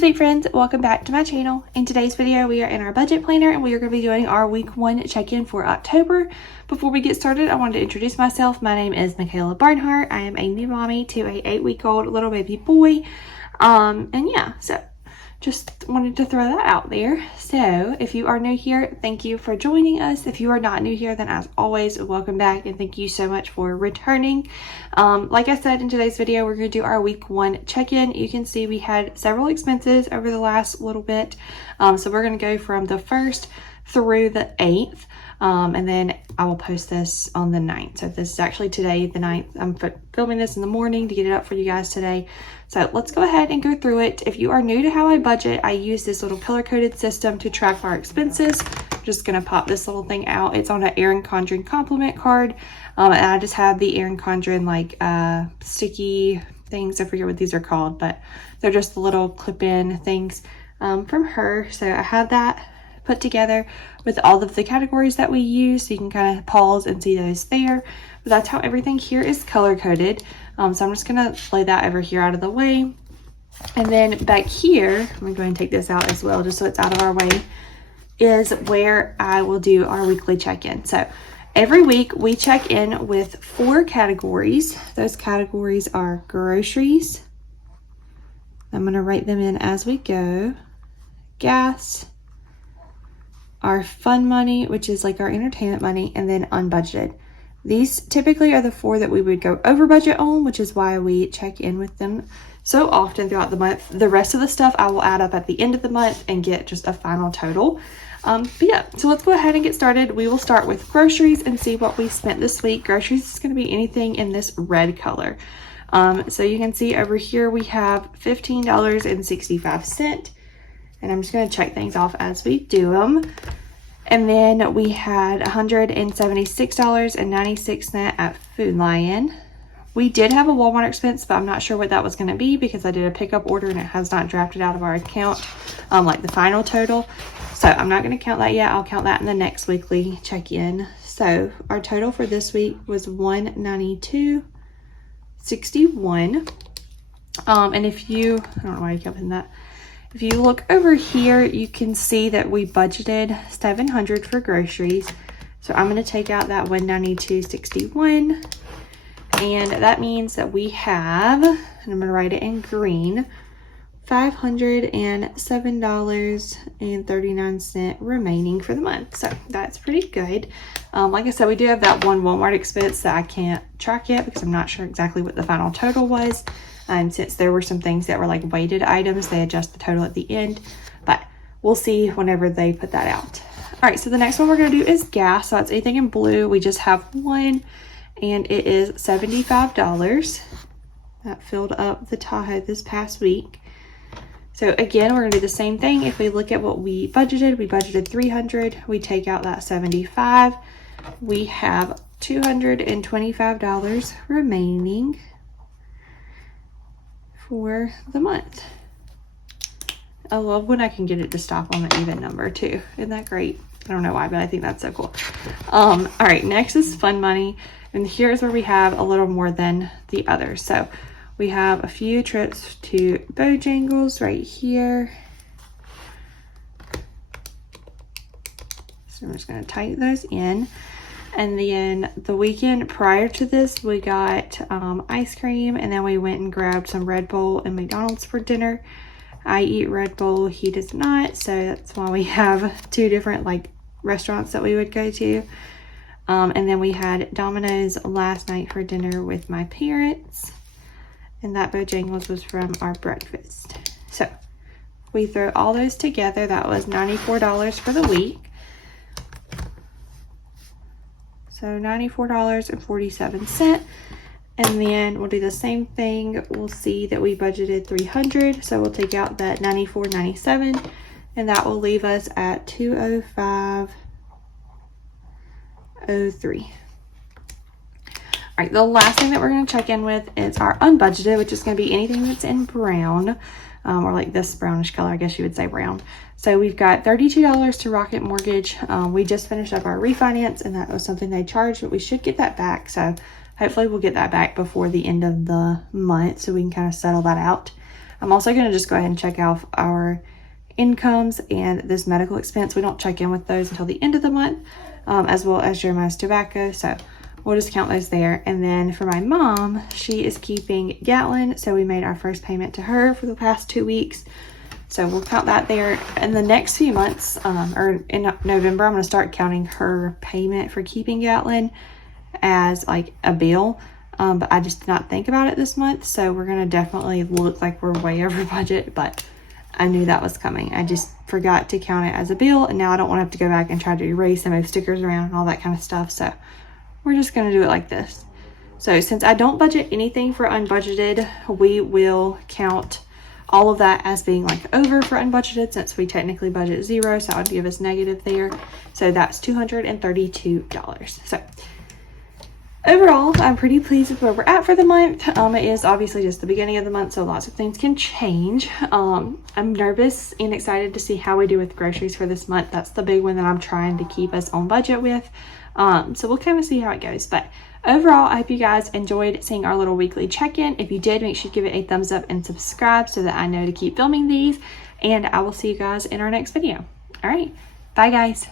sweet friends, welcome back to my channel. In today's video we are in our budget planner and we are going to be doing our week 1 check-in for October. Before we get started, I wanted to introduce myself. My name is Michaela Barnhart. I am a new mommy to a 8-week-old little baby boy. And yeah, so just wanted to throw that out there. So if you are new here, thank you for joining us. If you are not new here, then as always, welcome back and thank you so much for returning. Like I said in today's video, we're going to do our week 1 check-in. You can see we had several expenses over the last little bit. So we're going to go from the 1st through the 8th. And then I will post this on the 9th. So this is actually today, the 9th. I'm filming this in the morning to get it up for you guys today. So let's go ahead and go through it. If you are new to how I budget, I use this little color-coded system to track our expenses. I'm just gonna pop this little thing out. It's on an Erin Condren compliment card. And I just have the Erin Condren like sticky things. I forget what these are called, but they're just the little clip-in things from her. So I have that put together with all of the categories that we use, so you can kind of pause and see those there. But that's how everything here is color coded. So I'm just gonna lay that over here out of the way, and then back here, I'm gonna go ahead and take this out as well just so it's out of our way, is where I will do our weekly check-in. So every week we check in with 4 categories. Those categories are groceries, I'm gonna write them in as we go, gas, our fun money, which is like our entertainment money, and then unbudgeted. These typically are the 4 that we would go over budget on, which is why we check in with them so often throughout the month. The rest of the stuff I will add up at the end of the month and get just a final total. But yeah, so let's go ahead and get started. We will start with groceries and see what we spent this week. Groceries is going to be anything in this red color. So you can see over here we have $15.65. And I'm just going to check things off as we do them. And then we had $176.96 at Food Lion. We did have a Walmart expense, but I'm not sure what that was going to be because I did a pickup order and it has not drafted out of our account, like the final total. So I'm not going to count that yet. I'll count that in the next weekly check-in. So our total for this week was $192.61. And if you, I don't know why you kept in that. If you look over here, you can see that we budgeted $700 for groceries. So I'm going to take out that $192.61, and that means that we have, and I'm going to write it in green, $507.39 remaining for the month. So that's pretty good. Like I said, we do have that one Walmart expense that I can't track yet because I'm not sure exactly what the final total was. And since there were some things that were like weighted items, they adjust the total at the end, but we'll see whenever they put that out. All right, so the next one we're going to do is gas. So that's anything in blue. We just have one, and it is $75. That filled up the Tahoe this past week. So again, we're going to do the same thing. If we look at what we budgeted $300. We take out that $75. We have $225 remaining for the month. I love when I can get it to stop on an even number too. Isn't that great? I don't know why, but I think that's so cool. All right, next is fun money. And here's where we have a little more than the others. So we have a few trips to Bojangles right here. So I'm just going to tighten those in. And then the weekend prior to this, we got ice cream, and then we went and grabbed some Red Bull and McDonald's for dinner. I eat Red Bull, he does not, so that's why we have 2 different like restaurants that we would go to. And then we had Domino's last night for dinner with my parents, and that Bojangles was from our breakfast. So we throw all those together, that was $94 for the week. So $94.47. And then we'll do the same thing. We'll see that we budgeted $300. So we'll take out that $94.97, and that will leave us at $205.03. All right, the last thing that we're going to check in with is our unbudgeted, which is going to be anything that's in brown, or like this brownish color, I guess you would say brown. So we've got $32 to Rocket Mortgage. We just finished up our refinance, and that was something they charged, but we should get that back. So hopefully we'll get that back before the end of the month so we can kind of settle that out. I'm also going to just go ahead and check off our incomes and this medical expense. We don't check in with those until the end of the month, as well as Jeremiah's tobacco. So we'll just count those there. And then for my mom, she is keeping Gatlin. So we made our first payment to her for the past 2 weeks. So we'll count that there. In the next few months, or in November, I'm going to start counting her payment for keeping Gatlin as like a bill. But I just did not think about it this month. So we're going to definitely look like we're way over budget, but I knew that was coming. I just forgot to count it as a bill. And now I don't want to have to go back and try to erase and move stickers around and all that kind of stuff. So we're just going to do it like this. So since I don't budget anything for unbudgeted, we will count all of that as being like over for unbudgeted, since we technically budget 0. So that would give us negative there. So that's $232. So overall, I'm pretty pleased with where we're at for the month. It is obviously just the beginning of the month, so lots of things can change. I'm nervous and excited to see how we do with groceries for this month. That's the big one that I'm trying to keep us on budget with. So we'll kind of see how it goes. But overall, I hope you guys enjoyed seeing our little weekly check-in. If you did, make sure you give it a thumbs up and subscribe so that I know to keep filming these. And I will see you guys in our next video. All right, bye guys.